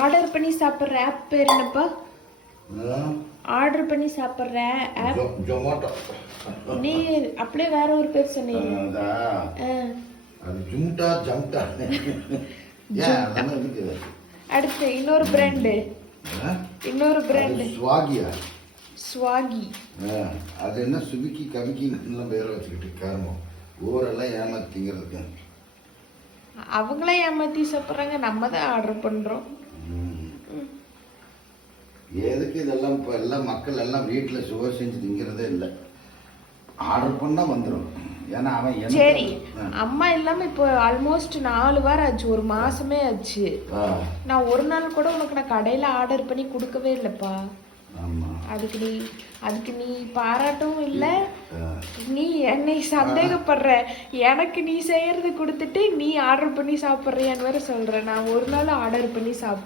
Order பண்ணி சாப்பிட்ற app பேர் என்னப்பா? ஆர்டர் பண்ணி சாப்பிட்ற ஆப் ஜொமேட்டோ. நீ அப்படியே வேற ஒரு பேர் சொன்னீங்க. அது ஜும்டா ஜம்டா. அடுத்து இன்னொரு பிராண்டு. இன்னொரு பிராண்டு ஸ்வாகியா. ஸ்வாகி. அது என்ன சுவிக்கி கவிக்கின்னு பேரை வச்சுக்கிட்டு காரணம் ஊரெல்லாம் ஏமாத்திங்கிறதுக்கு. அவங்களே ஏமாத்தி சாப்பிட்றாங்க, நம்ம தான் ஆர்டர் பண்றோம். எதுக்கு இதெல்லாம்? இப்போ எல்லாம் மக்கள் எல்லாம் வீட்டில் சுவர் செஞ்சு திங்கிறதே இல்லை, ஆர்டர் பண்ணால் வந்துடும். ஏன்னா அவன் சரி அம்மா இல்லாம இப்போ ஆல்மோஸ்ட் 4 வாரம் ஆச்சு, ஒரு மாசமே ஆச்சு. நான் ஒரு நாள் கூட உனக்கு நான் கடையில ஆர்டர் பண்ணி கொடுக்கவே இல்லப்பா. அதுக்கு நீ பாராட்டவும் இல்லை, நீ என்னை சந்தேகப்படுற. எனக்கு நீ செய்யறது கொடுத்துட்டு நீ ஆர்டர் பண்ணி சாப்பிட்றியான்னு வேற சொல்ற. நான் ஒரு நாள் ஆர்டர் பண்ணி சாப்பிட்றேன்.